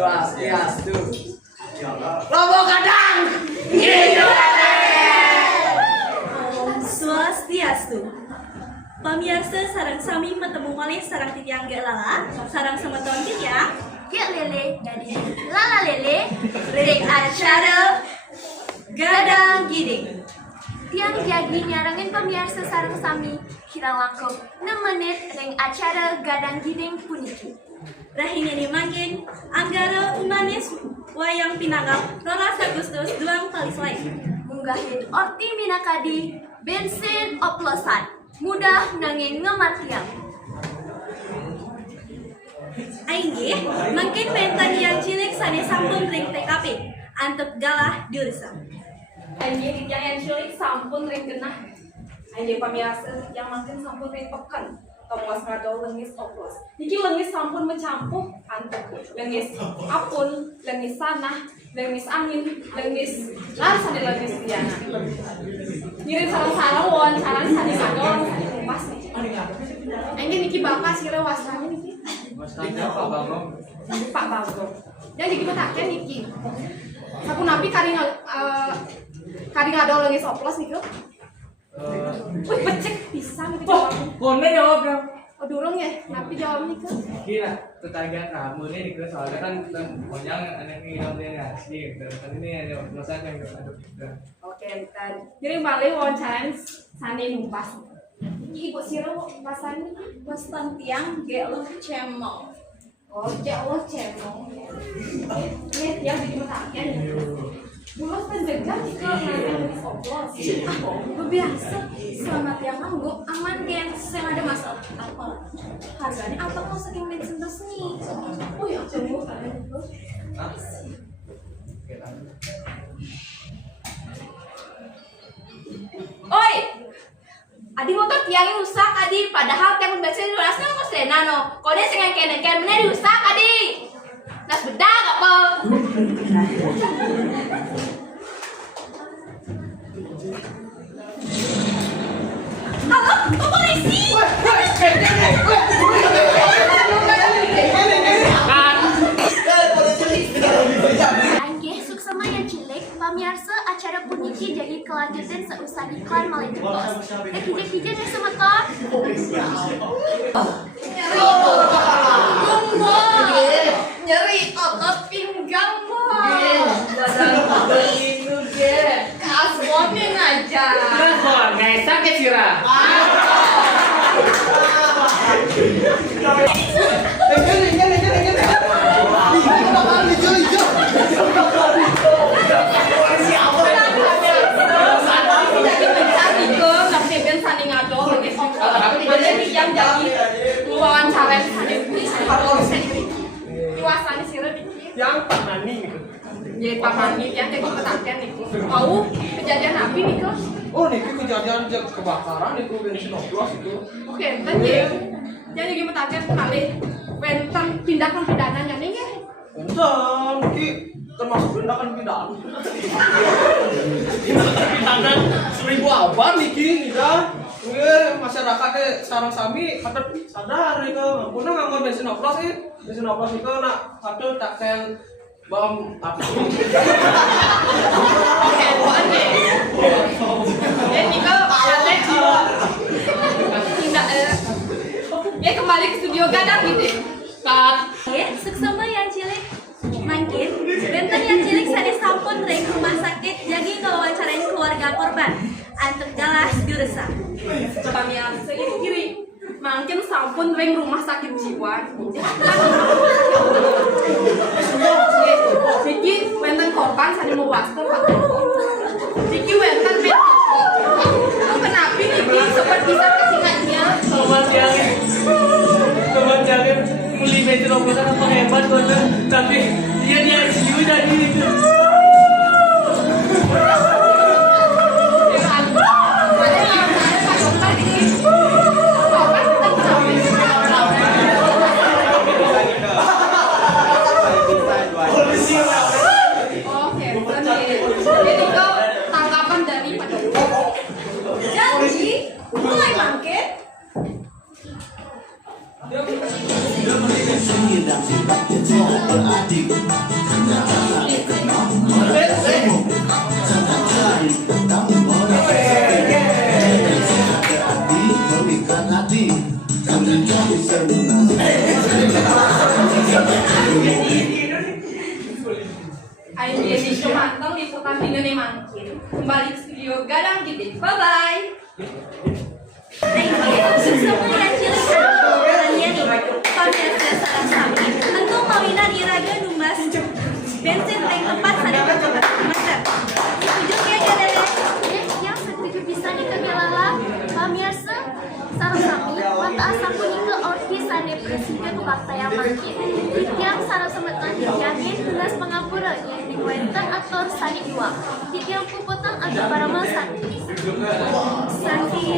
Swastiastu. Robo kadang. Swastiastu. Pamirsa sarang sami bertemu malih sarang titiang ge lala, sarang semeton titiang Ge lele dari lala lele rek acara gadang giding. tiang jadi nyarangin pemirsa sarang sami kira langkung 6 menit ring acara gadang giding puniki. Rahini dimangkin Anggara Umanis wayang pinanggal 12 Agustus 2 kali selain. Munggahin orti minakadi bensin oplosan mudah nangin ngematiang. Ainggi mungkin bentan yang cilik sane sampun ring TKP antep galah diursa. Ainggi yang cilik sampun ring genah. Ainggi pamirsa yang makin sampun ring pekan. Tomas ngado lengis oplos. Niki lengis sampun mencampur antep lengis apun, lengis sanah, lengis angin, lengis sane lengis diana. Ngirim sarang-sarang won, sarang sane ngado pas nih. Ainggi niki bakas kira wasranya niki. Wasranya Pak Bagong. Pak Bagong. Jadi kita taknya niki. Sapu napi kari ngado lengis oplos niku. Wih, becek bisa nih jawab. Kone jawab dong. Oh, durung ya, napi jawab nih kan. Kira tetangga kamu nih ke soalnya kan pokoknya anak ini namanya asli. Dan ini ada dosa yang aduh. Oke, entar. Jadi balik wawancara sani numpas. Iki ibu siro pasan Wastan tiang ge lu cemong. oh, jauh cemong. Ini yang bikin taknya nih. Bulos penjaga ke nanti oplos. Biasa selamat yang manggu aman gen yang ada masalah apa harganya apa kok saking bensin resmi. Oh ya, cemong kan. Oi, adi motor tiangnya rusak adi, padahal tiang bensin rasanya kok serena no. Kode sengaja kene mana rusak adi. Nas bedak apa? Halo, polisi. Angge suksema yang cilik pamirsa acara puniki jadi kelanjutan seusah iklan malih jepos. Hijau-hijau nih semeton. Nyeri otot pinggang mah. Badan itu ge. Kasbonin aja. Telepon, nggak sakit sira. Yang jadi wawancara sana diwasani sira dikit. Yang Pak Mani. Ya Pak Mani yang tadi petangkan niku. Tahu kejadian api niku? Oh, niki kejadian kebakaran itu bensin oplos itu. Oke, enten ya. Jadi gimana petangkan kali wenten tindakan pidana nya nih ya. Enten, niki termasuk tindakan pidana. Tindakan pidana 1000 abad niki kita. Masyarakat sarang sami kadang sadar itu ngampuna nganggo bensin oplos sih. Bensin oplos itu nak kadang tak kayak bom api. Oke, bukan deh. Ya Niko ada tindak ya kembali ke studio gadang gitu. Kat. Ya, suksema yang cilik mungkin bentan yang cilik sane sampun ring rumah sakit jadi ngawancarain keluarga korban antep galah diursa. Kami seiri kiri. Mungkin sampun ring rumah sakit jiwa. Diki wenten korban sani mau waster Pak. Diki wenten met. Kenapa Diki sempat bisa kesingatnya? Teman jangan beli bensin oplos apa hebat banget, tapi dia ICU dan itu. Jadi kau tanggapan dari Pak Dokter. Janji mulai mangke. Sudah menikah sendiri dan tidak berarti Ngene mangkin kembali ke studio Gadang Gede. Bye bye. Thank you. Sukses yang cilik kalian nih. Pemirsa sarang sami. Tentu mawinan iraga numbas bensin ring tempat sana master. Ujung ya gadang. Yang setuju bisa nih kegelala pamirsa sarang sami mata asam kuning ke orki sane presiden ke bakta yang mangkin. Yang sarang semetan dijamin tugas pengapura yang diwenten atau sani dua. Yang puputang agak baramal santi. Santi.